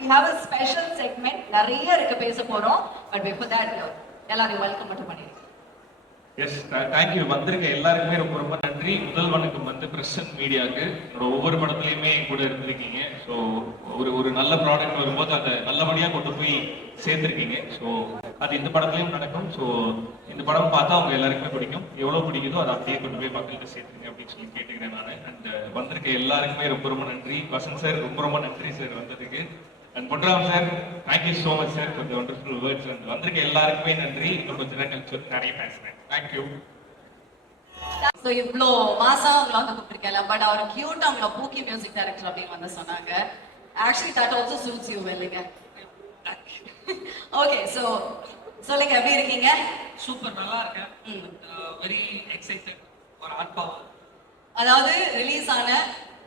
We have a special segment. நிறைய இருக்கு பேச போறோம். பட் பிஃபோர் தட் எல்லாரையும் வெல்கம் மட்டும் பண்ணிருக்கேன் எஸ் தேங்க்யூ வந்திருக்க எல்லாருக்குமே ரொம்ப ரொம்ப நன்றி. முதல் வணக்கம் வந்து பிரசன் மீடியாவுக்கு என்னோட ஒவ்வொரு படத்துலையுமே கூட இருந்திருக்கீங்க. ஸோ ஒரு ஒரு நல்ல ப்ராடக்ட் வரும்போது அதை நல்லபடியாக கொண்டு போய் சேர்த்துருக்கீங்க ஸோ அது இந்த படத்துலையும் நடக்கும். ஸோ இந்த படம் பார்த்தா அவங்க எல்லாருக்குமே பிடிக்கும். எவ்வளோ பிடிக்குதோ அதை அப்படியே கொண்டு போய் மக்கள்கிட்ட சேர்த்துங்க அப்படின்னு சொல்லி கேட்டுக்கிறேன் நான். அண்ட் வந்திருக்க எல்லாருக்குமே ரொம்ப ரொம்ப நன்றி. வசந்த் சார் ரொம்ப ரொம்ப நன்றி சார் வந்ததுக்கு. And Ponram sir thank you so much sir for the wonderful words and வந்திருக்க எல்லாருக்குமே நன்றி. இன்னும் கொஞ்ச நேரம் கழிச்சு வந்து நிறைய பேசுறேன். தேங்க்யூ ஸோ இவ்வளோ மாசா அவங்கள வந்து கூப்பிட்டுருக்கல பட் அவர் கியூட்டா அவங்கள பூக்கி மியூசிக் டைரக்டர் அப்படின்னு வந்து சொன்னாங்க. Actually that also suits you வெல்லுங்க okay so சொல்லுங்க எப்படி இருக்கீங்க? சூப்பர் நல்லா இருக்கேன். வெரி எக்ஸைட்டட் ஒரு ஆர்ட் பவர் அதாவது ரிலீஸ் ஆன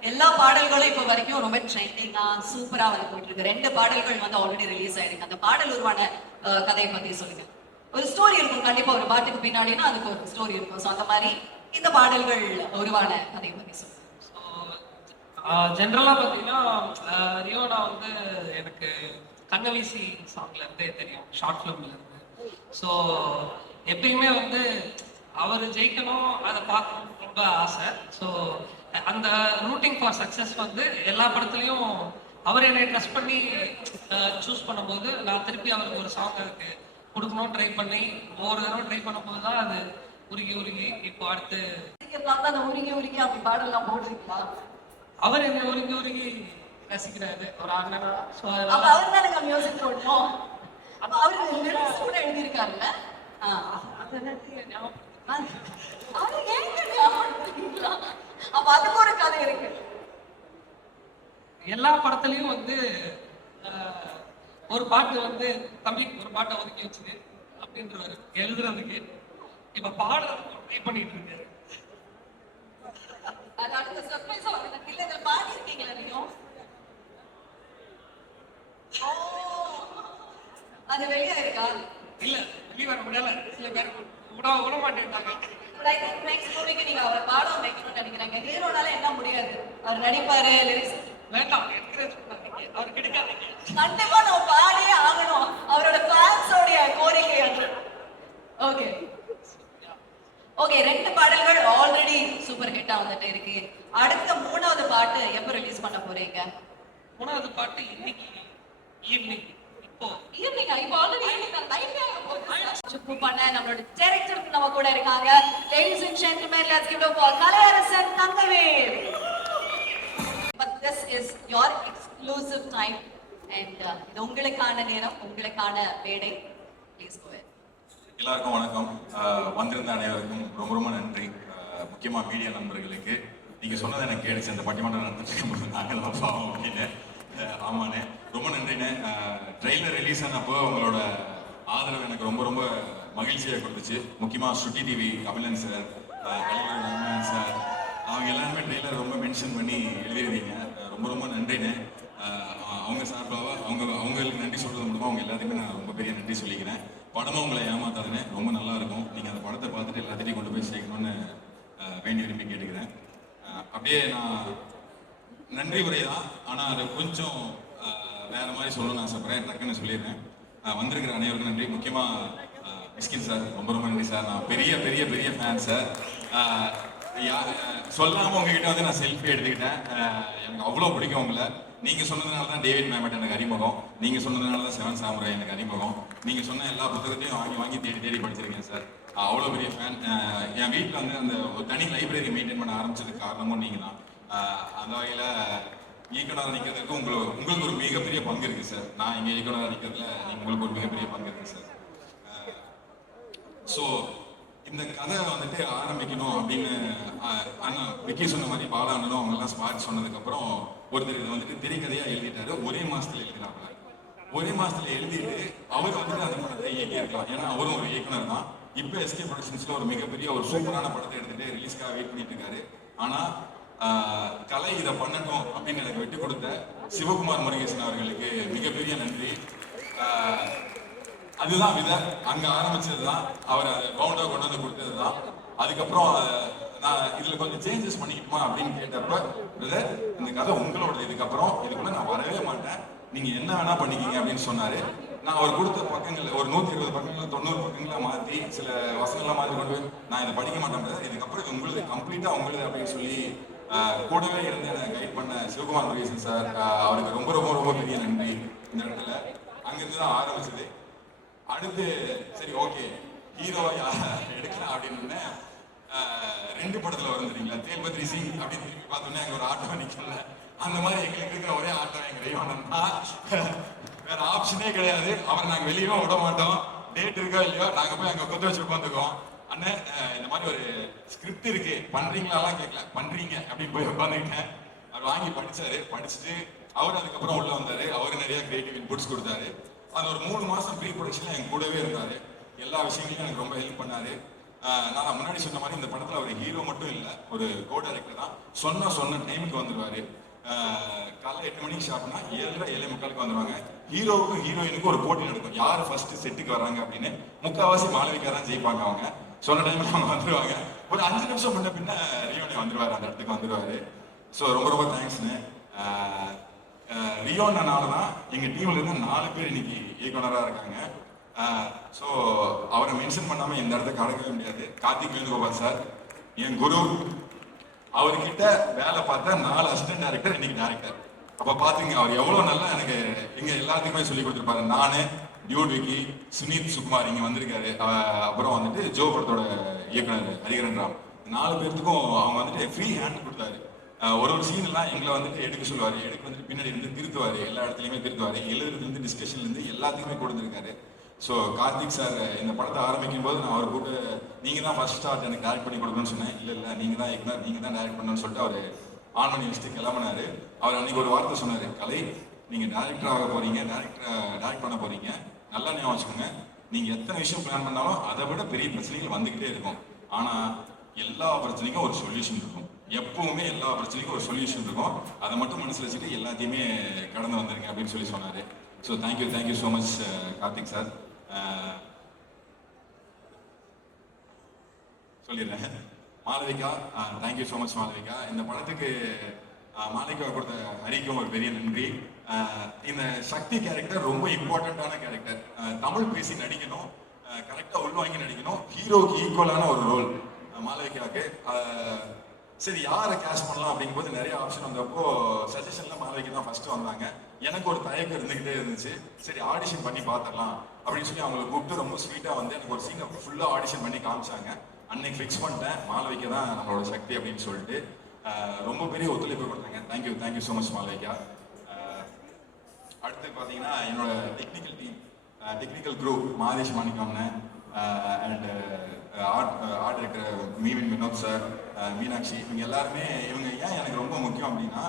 எல்லா பாடல்களும் இப்போ வரைக்கும் ரொம்ப ட்ரெண்டிங்கா சூப்பரா வந்து போயிட்டு இருக்கு. ரெண்டு பாடல்கள் வந்து ஆல்ரெடி ரிலீஸ் ஆயிருக்கு. அந்த பாடல் உருவான கதையை பத்தி சொல்லுங்க. ஒரு ஸ்டோரி இருக்கும். கண்டிப்பா ஒரு பாட்டுக்கு பின்னாடினா அதுக்கு ஒரு ஸ்டோரி இருக்கும். ஸோ அந்த மாதிரி இந்த பாடல்கள் உருவான கதையை பத்தி சொல்லுங்க. ஸோ ஜென்ரலாக பார்த்தீங்கன்னா ரியோனா வந்து எனக்கு கண்ணவீசி சாங்ல இருந்தே தெரியும். ஷார்ட் ஃபிலிம்ல இருந்து. ஸோ எப்பயுமே வந்து அவர் ஜெயிக்கணும் அதை பார்க்கணும் ரொம்ப ஆசை. ஸோ அந்த ரூட்டிங் ஃபார் சக்ஸஸ் வந்து எல்லா படத்துலையும் அவர் என்னை ட்ரஸ்ட் பண்ணி சூஸ் பண்ணும்போது நான் திருப்பி அவருக்கு ஒரு சாங் அதுக்கு கொடுக்கணும் ட்ரை பண்ணி ஒவ்வொரு தடவை ட்ரை பண்ணும்போது தான் அது உருகி உருகி இப்போ அடுத்து உருகி உருகி அப்படி பாடல்லாம் போடுறீங்களா? அவர் என்ன உருகி உருகி ரசிக்கிறாரு. ஒரு அண்ணனா ஸோ அவர் தானே மியூசிக் போடணும். அப்ப அவரு லிரிக்ஸ் கூட எழுதியிருக்காருல்ல. அது எல்லாத்தையும் ஞாபகம் அது ஏங்க ஞாபகப்படுத்திக்கிறீங்களா? அப்ப அதுக்கு ஒரு கதை இருக்கு. எல்லா படத்துலயும் வந்து ஒரு பாட்டு வந்து தம்பி ஒரு பாட்டை ஒதுக்கி வச்சுது அப்படின்றவர் எழுதுறதுக்கு இப்ப பாடுறதுக்கு ட்ரை பண்ணிட்டு இருக்காரு அது அடுத்த சர்ப்ரைஸ் வந்து இல்ல இதுல பாடி இருக்கீங்களா நீங்க அது வெளியே இருக்கா? இல்ல வெளியே வர முடியல. சில பேர் விட விட மாட்டேன்ட்டாங்க. Movie க்கு நீங்க அவரை பாடம் வைக்கணும்னு நினைக்கிறாங்க. ஹீரோனால என்ன முடியாது. அவர் நடிப்பாரு லிரிக்ஸ் வேண்டாம் அவர் கிடைக்காதீங்க. கண்டிப்பா நான் பாடியே ஆகணும். அவரோட ஃபேன்ஸோடைய கோரிக்கை அது. ஓகே ஓகே ரெண்டு பாடல்கள் ஆல்ரெடி சூப்பர் ஹிட்டா வந்துட்டு இருக்கு. அடுத்த மூணாவது பாட்டு எப்ப ரிலீஸ் பண்ண போறீங்க? மூணாவது பாட்டு இன்னைக்கு ஈவினிங் இப்போ. சுப்பு பண்ண நம்மளோட டைரக்டர் நம்ம கூட இருக்காங்க ladies and gentlemen let's give up for Kalaiyarasan Thangavel but this is your exclusive time and இது உங்களுக்கான நேரம் உங்களுக்கான வேடை. ப்ளீஸ் கோ எல்லாருக்கும் வணக்கம். வந்திருந்த அனைவருக்கும் ரொம்ப ரொம்ப நன்றி. ஆஹ் முக்கியமா மீடியா நண்பர்களுக்கு. நீங்க சொன்னது எனக்கு கேடுச்சு அந்த பட்டிமன்றம் நடந்துட்டு நாங்கள் பாவம் அப்படின்னு. ஆமாண்ணே. ரொம்ப நன்றிண்ணே. ட்ரெயிலர் ரிலீஸ் ஆனப்போ உங்களோட ஆதரவு எனக்கு ரொம்ப ரொம்ப மகிழ்ச்சியை கொடுத்துச்சு. முக்கியமாக ஸ்ருட்டி டிவி கபிலன் சார் கலிவர் ரஹ்மான் சார் அவங்க எல்லாருமே ட்ரெயிலர் ரொம்ப மென்ஷன் பண்ணி எழுதியிருந்தீங்க. ரொம்ப ரொம்ப நன்றிண்ணே அவங்க சார்பாக அவங்க அவங்களுக்கு நன்றி சொல்கிறது மூலமாக அவங்க எல்லாத்துக்குமே நான் ரொம்ப பெரிய நன்றி சொல்லிக்கிறேன். படமும் உங்களை ஏமாத்தாதுன்னு ரொம்ப நல்லா இருக்கும். நீங்கள் அந்த படத்தை பார்த்துட்டு எல்லாத்தையும் கொண்டு போய் சேர்க்கணும்னு வேண்டி விரும்பி கேட்டுக்கிறேன். அப்படியே நான் நன்றி உரை தான் ஆனால் அதை கொஞ்சம் வேற மாதிரி சொல்லணும்னு ஆசைப்பட்றேன். டக்குன்னு சொல்லிடுறேன். வந்திருக்கிற அனைவருக்கும் நன்றி. முக்கியமா ஆஹ் மிஸ்கின் சார் ரொம்ப ரொம்ப நன்றி சார். நான் பெரிய பெரிய பெரிய ஃபேன் சார். ஆஹ் சொல்லாம உங்ககிட்ட வந்து நான் செல்ஃபி எடுத்துக்கிட்டேன். எனக்கு அவ்வளோ பிடிக்கும் உங்களை. நீங்க சொன்னதுனால தான் டேவிட் மேமட் எனக்கு அறிமுகம். நீங்க சொன்னதுனால தான் செவன் சாமுரை எனக்கு அறிமுகம். நீங்க சொன்ன எல்லா புத்தகத்தையும் வாங்கி வாங்கி தேடி தேடி படிச்சிருக்கேன் சார். அவ்வளோ பெரிய ஃபேன் என் வீட்டில் வந்து அந்த ஒரு தனி லைப்ரரி மெயின்டைன் பண்ண ஆரம்பிச்சதுக்கு காரணமும் நீங்க தான் அந்த வகையில் இயக்குனராக நிற்கிறதுக்கு உங்களுக்கு உங்களுக்கு ஒரு மிகப்பெரிய பங்கு இருக்கு சார் நான் இங்கே இயக்குனராக நிற்கிறதுல உங்களுக்கு ஒரு மிகப்பெரிய பங்கு இருக்கு சார் ஸோ இந்த கதை வந்துட்டு ஆரம்பிக்கணும் அப்படின்னு அண்ணா விக்கி சொன்ன மாதிரி பாலா அண்ணனும் அவங்க எல்லாம் ஸ்பாட் சொன்னதுக்கப்புறம் ஒருத்தர் இதை வந்துட்டு திரைக்கதையாக எழுதிட்டாரு. ஒரே மாசத்துல எழுதினாங்க ஒரே மாசத்துல எழுதிட்டு அவர் வந்துட்டு அந்த படத்தை இயக்கி இருக்கலாம். ஏன்னா அவரும் ஒரு இயக்குனர் தான். இப்போ எஸ்கே ப்ரொடக்ஷன்ஸில் ஒரு மிகப்பெரிய ஒரு சூப்பரான படத்தை எடுத்துட்டு ரிலீஸ்க்காக வெயிட் பண்ணிட்டு இருக்காரு. ஆனா கலை இதை பண்ணட்டும் அப்படின்னு எனக்கு விட்டு கொடுத்த சிவகுமார் முருகேசன் அவர்களுக்கு மிகப்பெரிய நன்றி. அதுதான் விதை. அங்க ஆரம்பிச்சது தான் அவர் அதை பவுண்டா கொண்டு வந்து கொடுத்தது தான் அதுக்கப்புறம் நான் இதுல கொஞ்சம் சேஞ்சஸ் பண்ணிக்கிட்டுமா அப்படின்னு கேட்டப்ப பிரதர் இந்த கதை உங்களோட இதுக்கப்புறம் இதுக்குள்ள நான் வரவே மாட்டேன். நீங்க என்ன வேணா பண்ணிக்கிங்க அப்படின்னு சொன்னாரு. நான் அவர் கொடுத்த பக்கங்கள்ல ஒரு நூத்தி இருபது பக்கங்களில் தொண்ணூறு பக்கங்களை மாத்தி சில வசனங்கள்லாம் மாத்தி கொண்டு நான் இதை படிக்க மாட்டேன் brother. இதுக்கப்புறம் இது உங்களுது கம்ப்ளீட்டா உங்களுது அப்படின்னு சொல்லி கூடவே இருந்து எனக்கு கைட் பண்ண சிவகுமார் முருகேசன் சார் அவருக்கு ரொம்ப ரொம்ப ரொம்ப பெரிய நன்றி இந்த இடத்துல. அங்கிருந்து தான் ஆரம்பிச்சது. அடுத்து சரி ஓகே ஹீரோ எடுக்கலாம் அப்படின்னு ஆஹ், ரெண்டு படத்துல வரும் தேல்பத்ரி சிங் அப்படின்னு திருப்பி பார்த்தோன்னே அங்க ஒரு ஆட்டோ நிக்கல. அந்த மாதிரி எங்களுக்கு இருக்கிற ஒரே ஆட்டோ எங்க தெய்வானந்த் தான். வேற ஆப்ஷனே கிடையாது. அவரை நாங்க வெளியவே விட மாட்டோம். டேட் இருக்கோ இல்லையோ நாங்க போய் அங்க கொத்து வச்சு உட்காந்துக்கோம் அண்ணன் இந்த மாதிரி ஒரு ஸ்கிரிப்ட் இருக்கு. பண்றீங்களாலாம் கேட்கல பண்றீங்க அப்படின்னு போய் உட்காந்துக்கிட்டேன். அவர் வாங்கி படிச்சாரு. படிச்சுட்டு அவர் அதுக்கப்புறம் உள்ள வந்தாரு. அவரு நிறைய கிரியேட்டிவ் இன்புட்ஸ் கொடுத்தாரு. அது ஒரு மூணு மாசம் ப்ரீ ப்ரொடக்ஷன்ல என் கூடவே இருந்தாரு. எல்லா விஷயங்களையும் எனக்கு ரொம்ப ஹெல்ப் பண்ணாரு. நான் முன்னாடி சொன்ன மாதிரி இந்த படத்துல அவர் ஹீரோ மட்டும் இல்லை ஒரு கோ டைரக்டர் தான். சொன்ன சொன்ன டைமுக்கு வந்துருவாரு. காலைல எட்டு மணிக்கு ஷாப்னா ஏழரை ஏழை முக்காலுக்கு வந்துருவாங்க. ஹீரோவுக்கும் ஹீரோயினுக்கும் ஒரு போட்டி நடக்கும். யார் ஃபர்ஸ்ட் செட்டுக்கு வராங்க அப்படின்னு முக்காவாசி மாளவிகாரன் ஜெயிப்பாங்க அவங்க. சொன்ன டைம்ல அவங்க வந்துருவாங்க. ஒரு அஞ்சு நிமிஷம் முன்ன பின்ன ரியோனி வந்துருவாரு அந்த இடத்துக்கு வந்துருவாரு. ஸோ ரொம்ப ரொம்ப தேங்க்ஸ்ண்ணே ரியோனால தான் எங்கள் டீம்ல இருந்து நாலு பேர் இன்னைக்கு இயக்குனராக இருக்காங்க. ஸோ அவரை மென்ஷன் பண்ணாமல் இந்த இடத்த கடக்கவே முடியாது. கார்த்திக் வேணுகோபால் சார் என் குரு. அவர்கிட்ட வேலை பார்த்தா நாலு அசிஸ்டன்ட் டேரக்டர் இன்னைக்கு டேரக்டர் அப்போ பார்த்தீங்க அவர் எவ்வளோ நல்லா எனக்கு எங்கள் எல்லாத்துக்குமே சொல்லி கொடுத்துருப்பாரு. நான் டியூட் விக்கி சுனீத் சுகுமார் இங்கே வந்திருக்காரு. அப்புறம் வந்துட்டு ஜோ படத்தோட இயக்குனர் ஹரிகரன் ராம். நாலு பேர்த்துக்கும் அவங்க வந்துட்டு ஃப்ரீ ஹேண்ட் கொடுத்தாரு. ஒரு ஒரு சீன்லாம் எங்களை வந்துட்டு எடுக்க சொல்லுவார். எடுக்க வந்துட்டு பின்னாடி இருந்து திருத்துவார். எல்லா இடத்துலையுமே திருத்துவார். எழுதுறதுல இருந்து டிஸ்கஷன்ல எல்லாத்துக்குமே கொடுத்துருக்காரு. ஸோ கார்த்திக் சார் இந்த படத்தை ஆரம்பிக்கும் போது நான் அவர் கூட நீங்கள் தான் ஃபர்ஸ்ட் ஸ்டார்ட் எனக்கு டேரக்ட் பண்ணி கொடுக்கணும்னு சொன்னேன். இல்லை இல்லை. நீங்கள் தான் இயக்குனர். நீங்கள் தான் டேரக்ட் பண்ணணும்னு சொல்லிட்டு அவர் ஆன் பண்ணி வச்சுட்டு கிளம்பினாரு. அவர் அன்னைக்கு ஒரு வார்த்தை சொன்னார். கலை நீங்கள் டேரக்டர் ஆக போகிறீங்க டேரக்டர் டேரக்ட் பண்ண போகிறீங்க நல்லா ஞாபகம் வச்சுக்கோங்க. நீங்கள் எத்தனை விஷயம் பிளான் பண்ணாலும் அதை விட பெரிய பிரச்சனைகள் வந்துக்கிட்டே இருக்கும். ஆனால் எல்லா பிரச்சனைக்கும் ஒரு சொல்யூஷன் இருக்கும். எப்பவுமே எல்லா பிரச்சனைக்கும் ஒரு சொல்யூஷன் இருக்கும். அதை மட்டும் மனசில் வச்சுட்டு எல்லாத்தையுமே கடந்து வந்துருங்க அப்படின்னு சொல்லி சொன்னார். So thank you thank you so much Karthik sir சொல்லிடுறேன். Malavika thank you so much Malavika. இந்த படத்துக்கு ஆஹ், மாளவிகா கொடுத்த ஹரிக்கும் ஒரு பெரிய நன்றி. இந்த சக்தி கேரக்டர் ரொம்ப இம்பார்ட்டண்ட்டான கேரக்டர் தமிழ் பேசி நடிக்கணும். கரெக்டாக உள்வாங்கி நடிக்கணும். ஹீரோக்கு ஈக்குவலான ஒரு ரோல் மாலவிகாவுக்கு சரி யாரை கேஷ் பண்ணலாம் அப்படிங்கும்போது நிறைய ஆப்ஷன் வந்தப்போ சஜஷன்ல மாளவிகா தான் ஃபர்ஸ்ட் வந்தாங்க. எனக்கு ஒரு தயக்கம் இருந்துகிட்டே இருந்துச்சு. சரி ஆடிஷன் பண்ணி பார்த்துடலாம் அப்படின்னு சொல்லி அவங்களை கூப்பிட்டு ரொம்ப ஸ்வீட்டாக வந்து எனக்கு ஒரு சீனை ஃபுல்லாக ஆடிஷன் பண்ணி காமிச்சாங்க. அன்னைக்கு ஃபிக்ஸ் பண்ணிட்டேன். மாளவிகா தான் நம்மளோட சக்தி அப்படின்னு சொல்லிட்டு ரொம்ப பெரிய ஒத்துழைப்பு கொடுத்தாங்க. Thank you thank you so much Malavika அடுத்து பார்த்தீங்கன்னா என்னோட technical team technical group Madhesh Manickam and art art இருக்கிற மீவின் வினோத் சார் மீனாட்சி இவங்க எல்லாருமே இவங்க ஏன் எனக்கு ரொம்ப முக்கியம் அப்படின்னா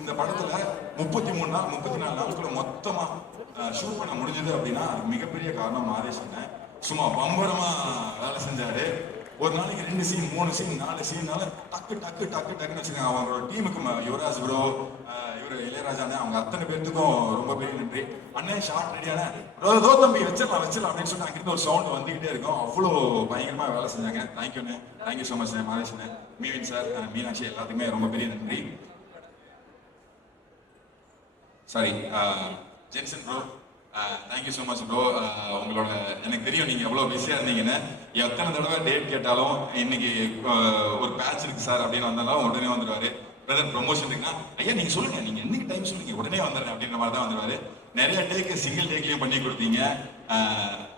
இந்த படத்துல முப்பத்தி மூணு நாள் முப்பத்தி நாலு நாளுக்குள்ள மொத்தமா ஷூட் பண்ண முடிஞ்சது அப்படின்னா அது மிகப்பெரிய காரணம் மாதேஷ் சும்மா பம்பரமா வேலை செஞ்சாரு. ஒரு நாளைக்கு ரெண்டு சீன் மூணு சீன் நாலு சீன்னால டக்கு டக்கு டக்கு டக்குன்னு வச்சுக்கோங்க. அவங்களோட டீமுக்கு யுவராஜ் ப்ரோ இவர் இளையராஜா அவங்க அத்தனை பேர்த்துக்கும் ரொம்ப பெரிய நன்றி. அண்ணன் ஷார்ட் ரெடியான ரோ தம்பி வச்சிடலாம் வச்சிடலாம் அப்படின்னு சொல்லி அங்கிருந்து ஒரு சவுண்ட் வந்துகிட்டே இருக்கும். அவ்வளோ பயங்கரமா வேலை செஞ்சாங்க. தேங்க்யூண்ணே தேங்க்யூ ஸோ மச் மகேஷ்ண்ணே மீவின் சார் மீனாட்சி எல்லாத்துக்குமே ரொம்ப பெரிய நன்றி. Sorry Jenson bro thank you so much bro உங்களோட எனக்கு தெரியும் நீங்க எவ்வளவு பிஸியா இருந்தீங்கன்னு. எத்தனை தடவை டேட் கேட்டாலும் இன்னைக்கு ஒரு பேட்ச் இருக்கு சார் அப்படின்னு வந்தாலும் உடனே வந்துருவாரு. பிரதர் ப்ரொமோஷன் இருக்குன்னா ஐயா நீங்க சொல்லுங்க நீங்க என்னைக்கு டைம் சொல்லுங்க உடனே வந்துடுறேன் அப்படின்ற மாதிரி தான் வந்துருவாரு. நிறைய டேக்கு சிங்கிள் டேக்லேயும் பண்ணி கொடுத்தீங்க.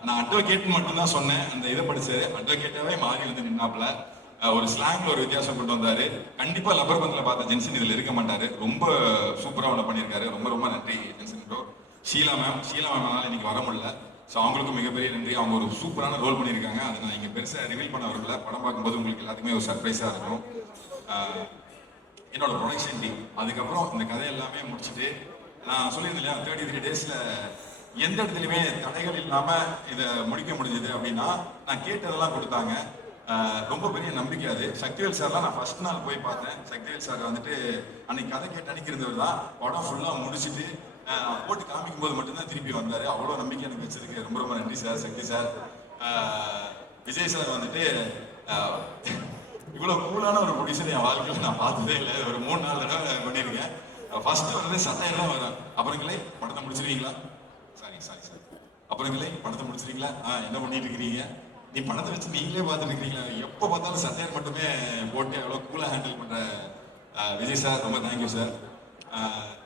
நான் அட்வொகேட் மட்டும் தான் சொன்னேன் அந்த இதை படிச்சாரு அட்வொகேட்டாவே மாறி வந்து நின்னாப்புல. ஒரு ஸ்லாங்ல ஒரு வித்தியாசம் கொண்டு வந்தாரு. கண்டிப்பா லப்பர் பந்தில பார்த்த ஜென்சன் இதுல இருக்க மாட்டாரு. ரொம்ப சூப்பரா ஒன்று பண்ணியிருக்காரு ரொம்ப ரொம்ப நன்றி Jensen bro Sheela ma'am Sheela மேம்னால இன்னைக்கு வர முடியல. ஸோ அவங்களுக்கும் மிகப்பெரிய நன்றி. அவங்க ஒரு சூப்பரான ரோல் பண்ணியிருக்காங்க. அதை நான் இங்கே பெருசாக ரிவீல் பண்ண வரல. படம் பார்க்கும்போது உங்களுக்கு எல்லாத்துக்குமே ஒரு சர்ப்ரைஸாக இருக்கும். என்னோட ப்ரொடக்ஷன் டீம் அதுக்கப்புறம் இந்த கதை எல்லாமே முடிச்சுட்டு நான் சொல்லியிருந்தேன் இல்லையா தேர்ட்டி த்ரீ டேஸில் எந்த இடத்துலையுமே தடைகள் இல்லாமல் இதை முடிக்க முடிஞ்சது அப்படின்னா நான் கேட்டதெல்லாம் கொடுத்தாங்க. ரொம்ப பெரிய நம்பிக்கை அது. சக்திவேல் சார்லாம் நான் ஃபர்ஸ்ட் நாள் போய் பார்த்தேன். சக்திவேல் சார் வந்துட்டு அன்னைக்கு கதை கேட்டு அன்னைக்கு இருந்தவர் தான். படம் ஃபுல்லாக முடிச்சுட்டு போட்டு காமிக்கும் போது மட்டும்தான் திருப்பி வந்தார் அவ்வளோ நம்பிக்கை எனக்கு வச்சிருக்கு. ரொம்ப ரொம்ப நன்றி sir Sakthi sir. Vijay sir வந்துட்டு இவ்வளோ கூலான ஒரு ப்ரொடியூசர் என் வாழ்க்கையில் நான் பார்த்ததே இல்லை. ஒரு மூணு நாலு தடவை பண்ணியிருக்கேன். ஃபர்ஸ்ட் வந்து சட்டையில தான் வரும் அப்புறங்களே படத்தை முடிச்சிருக்கீங்களா? சாரி சாரி சார் அப்புறங்களே படத்தை முடிச்சிருவீங்களா ஆ என்ன பண்ணிட்டு இருக்கிறீங்க நீ படத்தை வச்சு நீங்களே பார்த்துட்டு இருக்கிறீங்களா எப்போ பார்த்தாலும் சட்டையர் மட்டுமே போட்டு அவ்வளோ கூலாக ஹேண்டில் பண்ணுற விஜய் சார் ரொம்ப thank you sir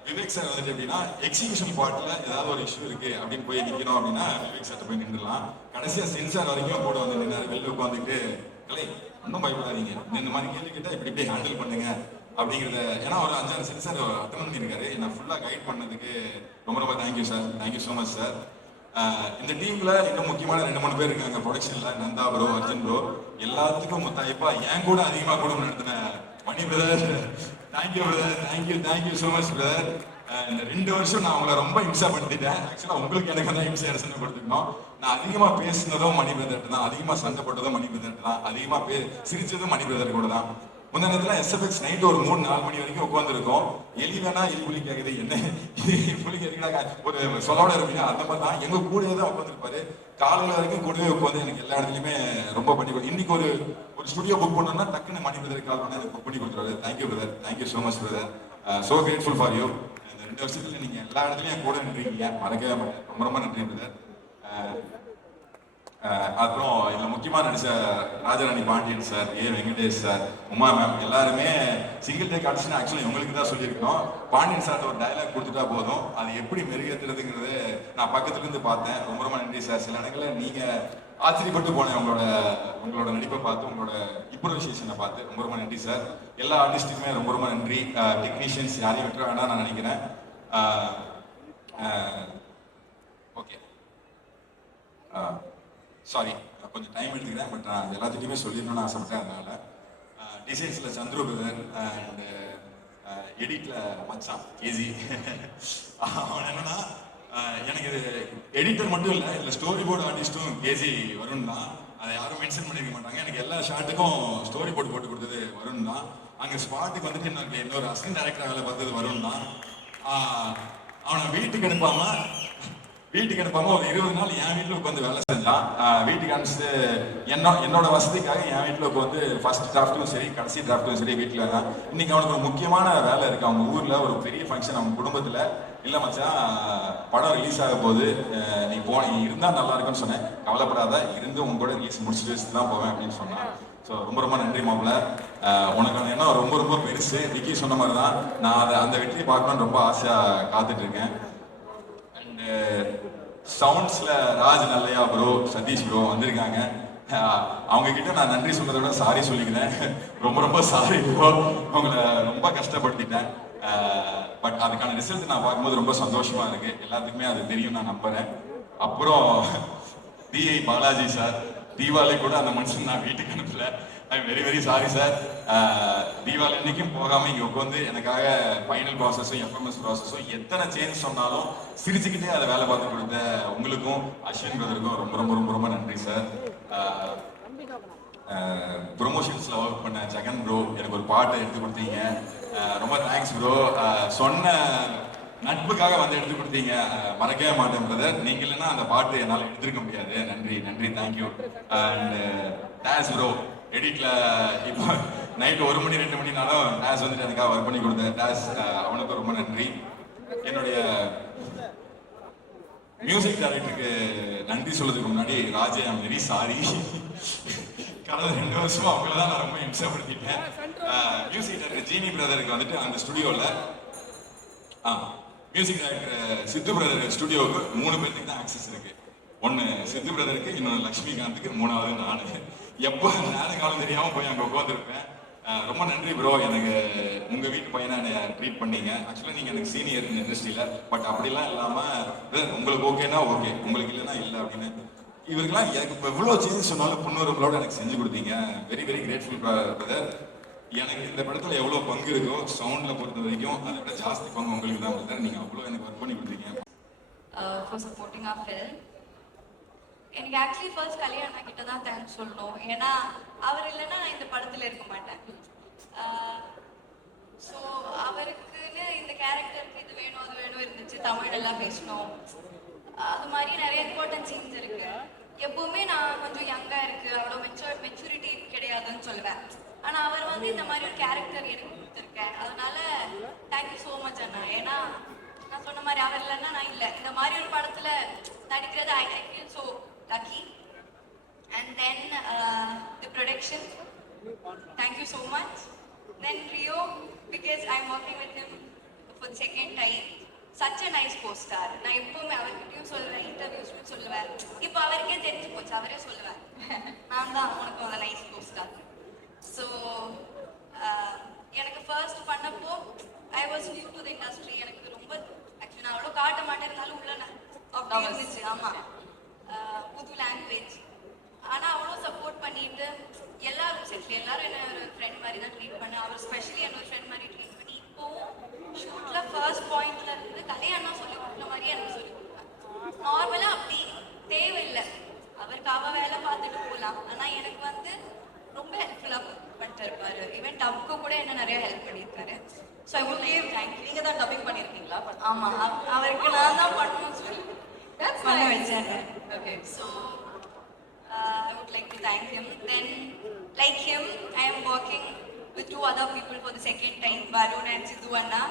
Vivek sir வந்துட்டு எப்படின்னா எக்ஸிபிஷன் பார்ட்டில் ஏதாவது ஒரு இஷ்யூ இருக்கு அப்படின்னு போய் நிற்கணும் அப்படின்னா விவேக் சார்ட்ட போய் நின்றுலாம் கடைசியாக சென்சார் வரைக்கும் கூட வந்து நின்று வெளில உட்காந்துட்டு கலை ஒன்றும் பயப்படாதீங்க. இந்த மாதிரி கேள்வி கேட்டால் இப்படி இப்படி ஹேண்டில் பண்ணுங்க. அப்படிங்கிறத ஏன்னா ஒரு அஞ்சாறு சென்சார் அட்டன் பண்ணியிருக்காரு நான் ஃபுல்லாக கைட் பண்ணதுக்கு ரொம்ப ரொம்ப thank you sir thank you so much sir இந்த டீம்ல இன்னும் முக்கியமான ரெண்டு மூணு பேர் இருக்காங்க. ப்ரொடக்ஷன்ல நந்தா ப்ரோ அர்ஜுன் ப்ரோ எல்லாத்துக்கும் முத்தாய்ப்பா என் கூட அதிகமா கூட நடத்தின Mani brother thank you brother thank you thank you so much brother இந்த ரெண்டு வருஷம் நான் உங்களை ரொம்ப இம்சா படுத்திட்டேன். ஆக்சுவலா உங்களுக்கு எனக்கு தான் இம்சை அரசனை கொடுத்துக்கணும் நான் அதிகமா பேசினதும் மணி பிரதர் தான் அதிகமா சண்டை போட்டதும் மணி பிரதர் தான் அதிகமா பே சிரிச்சதும் மணி பிரதர் கூட தான். முந்த நேரத்தில் எஸ்எஃப்எக்ஸ் நைட் ஒரு மூணு நாலு மணி வரைக்கும் உட்காந்துருக்கோம் எலி வேணா எலி புலி கேக்குது என்ன எலி புலி கேக்குறா ஒரு சொல்லோட இருப்பீங்க அந்த மாதிரி தான். எங்கள் கூட தான் உட்காந்துருப்பாரு காலையில் வரைக்கும் கூடவே உட்காந்து எனக்கு எல்லா இடத்துலையுமே ரொம்ப பண்ணி இன்னைக்கு ஒரு ஒரு ஸ்டுடியோ புக் பண்ணோம்னா டக்குன்னு மணி பிரதர் கால் பண்ணி எனக்கு புக் பண்ணி கொடுத்துருவாரு. Thank you brother thank you so much brother so grateful for you இந்த ரெண்டு வருஷத்துல நீங்கள் எல்லா இடத்துலையும் என் கூட நின்றீங்க மறக்கவே ரொம்ப ரொம்ப நன்றி பிரதர் அப்புறம் இதில் முக்கியமாக நடித்த Rajarani Pandiyan sir A. Venkatesh sir Uma ma'am எல்லாருமே சிங்கிள் டேக் ஆடிஷன் ஆக்சுவலி உங்களுக்கு தான் சொல்லியிருக்கோம் பாண்டியன் சார் ஒரு டைலாக் கொடுத்துட்டா போதும். அது எப்படி மெருகேற்றுறதுங்கிறது நான் பக்கத்துலேருந்து பார்த்தேன். ரொம்ப ரொம்ப நன்றி சார். சில இடங்களில் நீங்கள் ஆச்சரியப்பட்டு போனேன் உங்களோட உங்களோட நடிப்பை பார்த்து உங்களோட இம்ப்ரூவைசேஷனை பார்த்து ரொம்ப ரொம்ப நன்றி சார். எல்லா ஆர்டிஸ்ட்டுக்குமே ரொம்ப ரொம்ப நன்றி. டெக்னீஷியன்ஸ் யாரையும் விட்டுற வேண்டாம் நான் நினைக்கிறேன் ஓகே சாரி கொஞ்சம் டைம் எடுத்துக்கிறேன் பட் நான் எல்லாத்துட்டையுமே சொல்லிடணும்னு ஆசைப்பட்டேன் அதனால. டிசைன்ஸில் சந்துரு பிரதர் எடிட்டில் எடிட்ல மச்சான் கேஜி அவன் என்னன்னா எனக்கு இது எடிட்டர் மட்டும் இல்லை இல்லை ஸ்டோரி போர்டு ஆர்டிஸ்ட்டும் கேஜி வருண் தான். அதை யாரும் மென்ஷன் பண்ணிக்க மாட்டாங்க. எனக்கு எல்லா ஷார்ட்டுக்கும் ஸ்டோரி போர்டு போட்டு கொடுத்தது வருண் தான். அங்கே ஸ்பாட்டுக்கு வந்துட்டு எனக்கு இன்னொரு அசிஸ்டன்ட் டேரக்டர் வேலை பார்த்தது வருண் தான். அவனை வீட்டுக்கு அனுப்பாமல் வீட்டுக்கு அனுப்பாம ஒரு இருபது நாள் என் வீட்டுல உட்காந்து வேலை செஞ்சான். வீட்டுக்கு அனுப்பிச்சிட்டு என்ன என்னோட வசதிக்காக என் வீட்டுல உட்காந்து ஃபர்ஸ்ட் டிராஃப்ட்டும் சரி கடைசி டிராஃப்ட்டும் சரி வீட்டுல தான். இன்னைக்கு அவனுக்கு ஒரு முக்கியமான வேலை இருக்கு. அவங்க ஊர்ல ஒரு பெரிய ஃபங்க்ஷன் அவங்க குடும்பத்துல. இல்ல மச்சான் படம் ரிலீஸ் ஆக போகுது நீ போ நீ இருந்தா நல்லா இருக்கும்னு சொன்னேன். கவலைப்படாத இருந்து உங்க கூட ரிலீஸ் முடிச்சுட்டு தான் போவேன் அப்படின்னு சொன்னான். ஸோ ரொம்ப ரொம்ப நன்றி மாப்பிள்ள. உனக்கு எண்ணம் ரொம்ப ரொம்ப பெருசு. விக்கி சொன்ன மாதிரி தான் நான் அதை அந்த வெற்றியை பார்க்கணும்னு ரொம்ப ஆசையாக காத்துட்டு இருக்கேன். சவுண்ட்ஸில் ராஜ் நல்லையா ப்ரோ சதீஷ் ப்ரோ வந்திருக்காங்க. அவங்கக்கிட்ட அவங்க கிட்ட நான் நன்றி சொன்னதை விட சாரி சொல்லிக்கிறேன் ரொம்ப ரொம்ப சாரி ப்ரோ உங்களை ரொம்ப கஷ்டப்படுத்திட்டேன். பட் அதுக்கான ரிசல்ட் நான் பார்க்கும்போது ரொம்ப சந்தோஷமா இருக்கு. எல்லாத்துக்குமே அது தெரியும் நான் நம்புறேன். அப்புறம் டிஐ பாலாஜி சார் தீபாவளி கூட அந்த மனுஷன் நான் வீட்டுக்கு அனுப்பல. I very very sorry sir Deepavali அன்னைக்கும் போகாம இங்க உட்காந்து எனக்காக ஃபைனல் ப்ராசஸும் எஃப்எம்எஸ் ப்ராசஸும் எத்தனை சேஞ்ச் சொன்னாலும் சிரிச்சுக்கிட்டே அதை வேலை பார்த்து கொடுத்த உங்களுக்கும் அஸ்வின் பிரதருக்கும் ரொம்ப ரொம்ப ரொம்ப ரொம்ப நன்றி சார் ப்ரொமோஷன்ஸ்ல ஒர்க் பண்ண ஜெகன் ப்ரோ எனக்கு ஒரு பாட்டை எடுத்து கொடுத்தீங்க. Uh, ரொம்ப தேங்க்ஸ் ப்ரோ uh, சொன்ன நட்புக்காக வந்து எடுத்து கொடுத்தீங்க. Uh, மறக்கவே மாட்டேன் பிரதர் நீங்க இல்லைன்னா அந்த பாட்டு என்னால் எடுத்திருக்க முடியாது. நன்றி நன்றி thank you and thanks bro எடிட்ல இப்போ நைட் ஒரு மணி ரெண்டு மணினாலும் டேஸ் வந்துட்டு எனக்காக ஒர்க் பண்ணி கொடுத்தேன். டேஸ் அவனுக்கு ரொம்ப நன்றி. என்னுடைய மியூசிக் டைரக்டருக்கு நன்றி சொல்றதுக்கு முன்னாடி ராஜே ஐம் வெரி சாரி கடந்த ரெண்டு வருஷமா அவங்கள தான் நான் ரொம்ப இம்சப்படுத்திட்டேன் மியூசிக் டைரக்டர் ஜீனி பிரதருக்கு வந்துட்டு அந்த ஸ்டுடியோல மியூசிக் டைரக்டர் சித்து பிரதர் ஸ்டுடியோவுக்கு மூணு பேருக்கு தான் ஆக்சஸ் இருக்கு. ஒன்னு சித்து பிரதருக்கு இன்னொன்று லக்ஷ்மிகாந்துக்கு மூணாவது நானு. எப்போ நேர காலம் தெரியாம போய் அங்க உட்காந்துருப்பேன் ரொம்ப நன்றி ப்ரோ எனக்கு உங்க வீட்டு பையனை என்னை ட்ரீட் பண்ணீங்க. ஆக்சுவலாக நீங்க எனக்கு சீனியர் இந்த இண்டஸ்ட்ரியில பட் அப்படிலாம் இல்லாம உங்களுக்கு ஓகேனா ஓகே உங்களுக்கு இல்லைன்னா இல்லை அப்படின்னு. இவருக்கெல்லாம் எனக்கு இப்போ எவ்வளோ சேஞ்ச் சொன்னாலும் புண்ணுறவங்களோட எனக்கு செஞ்சு கொடுத்தீங்க. வெரி வெரி கிரேட்ஃபுல் பிரதர் எனக்கு இந்த படத்துல எவ்வளவு பங்கு இருக்கோ சவுண்ட்ல பொறுத்த வரைக்கும் அதை விட ஜாஸ்தி பங்கு உங்களுக்கு தான் பிரதர் நீங்க அவ்வளோ எனக்கு ஒர்க் பண்ணி கொடுத்தீங்க. Uh, for supporting our film. எனக்கு ஆக்சுவலி ஃபர்ஸ்ட் கல்யாணம் கிட்ட தான் தேங்க்ஸ் சொல்லணும். ஏன்னா அவர் இல்லைன்னா நான் இந்த படத்தில் இருக்க மாட்டேன். ஸோ அவருக்குன்னு இந்த கேரக்டருக்கு இது வேணும் அது வேணும் இருந்துச்சு. தமிழ் எல்லாம் பேசணும். அது மாதிரி நிறைய இம்பார்ட்டன்ட் சீன்ஸ் இருக்கு. எப்பவுமே நான் கொஞ்சம் யங்காக இருக்கு. அவ்வளோ மெச்சூர் மெச்சூரிட்டி கிடையாதுன்னு சொல்லுவேன் ஆனால் அவர் வந்து இந்த மாதிரி ஒரு கேரக்டர் எனக்கு கொடுத்துருக்கேன் அதனால தேங்க்யூ ஸோ மச் அண்ணா. ஏன்னா நான் சொன்ன மாதிரி அவர் இல்லைன்னா நான் இல்லை. இந்த மாதிரி ஒரு படத்தில் நடிக்கிறது I I feel so lucky and then the production thank you so much then Rio because I am working with him for second time such a nice poster நான் எப்பவுமே அவர்கிட்டயும் சொல்லுவேன் இன்டர்வியூஸ்லையும் சொல்லுவேன். இப்போ அவருக்கே தெரிஞ்சு போச்சு அவரே சொல்லுவேன் நான் தான் உனக்கு அந்த நைஸ் போஸ்டார் ஸோ எனக்கு ஃபர்ஸ்ட் பண்ணப்போ I was new to the industry எனக்கு ரொம்ப ஆக்சுவலி நான் அவ்வளோ காட்ட மாட்டேன் இருந்தாலும் உள்ள நான் அப்படி இருந்துச்சு. ஆமாம் புது லாங்குவேஜ் ஆனா அவ்வளோ சப்போர்ட் பண்ணிட்டு எல்லாரும் சரி எல்லாரும் என்ன ஒரு ஃப்ரெண்ட் மாதிரி தான் ட்ரீட் பண்ண அவர் ஸ்பெஷலி என்ன ஒரு ஃப்ரெண்ட் மாதிரி ட்ரீட் பண்ணி இப்போவும் ஷூட்ல ஃபர்ஸ்ட் பாயிண்ட்ல இருந்து கல்யாணம் சொல்லி கொடுக்குற மாதிரியே எனக்கு சொல்லி கொடுப்பேன் நார்மலா அப்படி தேவையில்லை. அவருக்கு அவ வேலை பார்த்துட்டு போகலாம். ஆனா எனக்கு வந்து ரொம்ப ஹெல்ப்ஃபுல்லா பண்ணிட்டு இருப்பாரு ஈவன் டப்க்கு கூட என்ன நிறைய ஹெல்ப் பண்ணியிருக்காரு ஸோ ஐ வுட் தேங்க் நீங்க தான் டப்பிங் பண்ணிருக்கீங்களா? ஆமா. அவ- அவருக்கு நான் தான் பண்ணணும்னு சொல்லி. That's பண்ண nice. Okay. So, uh, I would like to thank him. Then, like him, I am working with two other people for the second time, Varun and Sidhu Anna.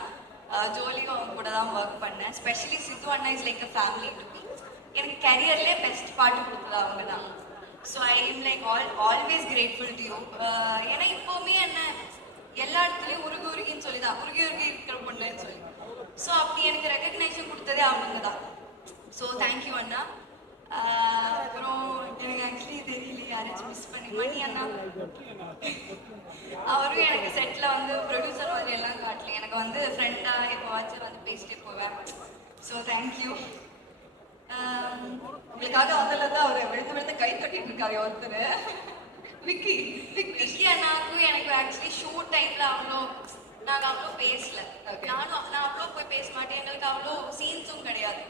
Uh, ஜோலியும் அவங்க கூட தான் ஒர்க் பண்ணேன் specially Sidhu Anna is like a family to me எனக்கு கரியர்லேயே best பாட்டு கொடுத்தது அவங்க தான் so I am like all always grateful to you ஏன்னா இப்போவுமே என்ன எல்லா இடத்துலையும் உருகு உருகின்னு சொல்லி தான் உருகி உருகி இருக்கிற பொண்ணுன்னு சொல்லி ஸோ அப்படி எனக்கு ரெகக்னேஷன் கொடுத்ததே அவங்க தான் ஸோ தேங்க்யூ அண்ணா அப்புறம் எனக்கு ஆக்சுவலி தெரியல யாராச்சும் மிஸ் பண்ணி மணி அண்ணா? அவரும் எனக்கு செட்ல வந்து ப்ரொடியூசர் மாதிரி எல்லாம் காட்டல. எனக்கு வந்து ஃப்ரெண்டா எப்போவாச்சும் வந்து பேசிட்டே போவேன். ஸோ தேங்க்யூ உங்களுக்காக அதுல இருந்து அவர் விழுந்து விழுந்து கை தட்டிட்டு இருக்காரு ஒருத்தர். விக்கி விக்கி. அண்ணாவுக்கும் எனக்கு ஆக்சுவலி ஷூட் டைம்ல அவ்வளோ நாங்க அவ்வளோ பேசல. நானும் நான் அவ்வளோ போய் பேச மாட்டேன். எங்களுக்கு அவ்வளோ சீன்ஸும் கிடையாது.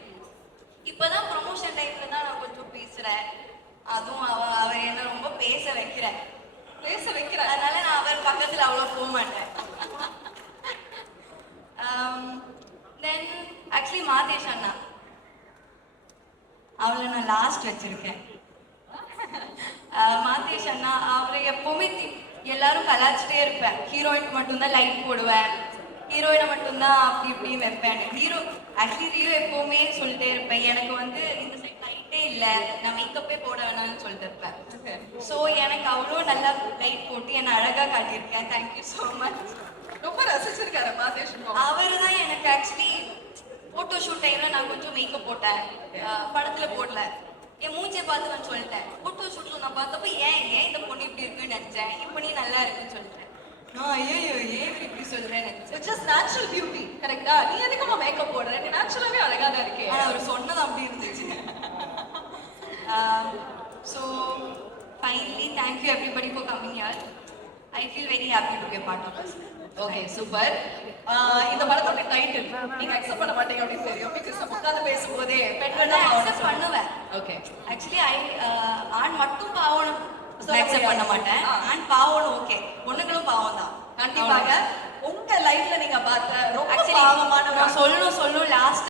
இப்பதான் ப்ரொமோஷன் டைம்ல தான் நான் கொஞ்சம் பேசுறேன். அதுவும் அவ அவ என்ன ரொம்ப பேச வைக்கிறேன் பேச வைக்கிறார் அதனால நான் அவர் பக்கத்துல அவ்வளோ போக மாட்டேன். தென் ஆக்சுவலி மாதேஷ் அண்ணா. அவளை நான் லாஸ்ட் வச்சிருக்கேன். ஆஹ் மாதேஷ் அண்ணா அவரை எப்பவுமே எல்லாரும் கலாச்சிட்டே இருப்பேன். ஹீரோயினுக்கு மட்டும்தான் லைட் போடுவேன். ஹீரோயினை மட்டும்தான் அப்படி இப்படி வைப்பேன். ஹீரோ ஆக்சுவலி ஹீரோ எப்பவுமே சொல்லிட்டே இருப்பேன். எனக்கு வந்து இந்த சைட் லைட்டே இல்லை. நான் மேக்கப்பே போட வேணாம்னு சொல்லிட்டு இருப்பேன். ஸோ எனக்கு அவ்வளோ நல்லா லைட் போட்டு என்னை அழகா காட்டியிருக்கேன். தேங்க்யூ ஸோ மச் ரொம்ப ரசிச்சிருக்காரு மாதேஷ் அவரு தான் எனக்கு ஆக்சுவலி போட்டோ ஷூட் டைம்ல நான் கொஞ்சம் மேக்கப் போட்டேன். படத்துல போடல. என் மூஞ்சியை பார்த்து நான் சொல்லிட்டேன். போட்டோ ஷூட்ல நான் பார்த்தப்ப ஏன் ஏன் இந்த பொண்ணு இப்படி இருக்குன்னு நினைச்சேன்? இப்போ நீ நல்லா இருக்குன்னு சொல்லிட்டேன். ஐயோ ஏன் இப்படி இட்ஸ் ஜஸ்ட் நேச்சுரல் பியூட்டி கரெக்டா நீ எதுக்குமா மேக்கப் போடுற? நீ நேச்சுரலாவே அழகா தான் இருக்கே. அவர் சொன்னது அப்படி இருந்துச்சு. So finally thank you everybody for coming here I feel very happy to be part of okay super இந்த படத்தோட டைட்டில் நீங்க அக்செப்ட் பண்ண மாட்டீங்க அப்படின்னு தெரியும். பிகாஸ் நம்ம உட்கார்ந்து பேசும்போதே பெண் நான் அக்செப்ட் பண்ணுவேன். ஓகே ஆக்சுவலி ஐ ஆண் மட்டும் சொல்ல அக்செப்ட் பண்ண. மாட்டேன். ஆ. ஆண் பாவம் ஓகே பொண்ணுங்களும் பாவம் தான். கண்டிப்பாக உங்க லைஃப்ல நீங்க பார்த்த ரொம்ப பாவமான சொல்லணும் சொல்லணும். லாஸ்ட்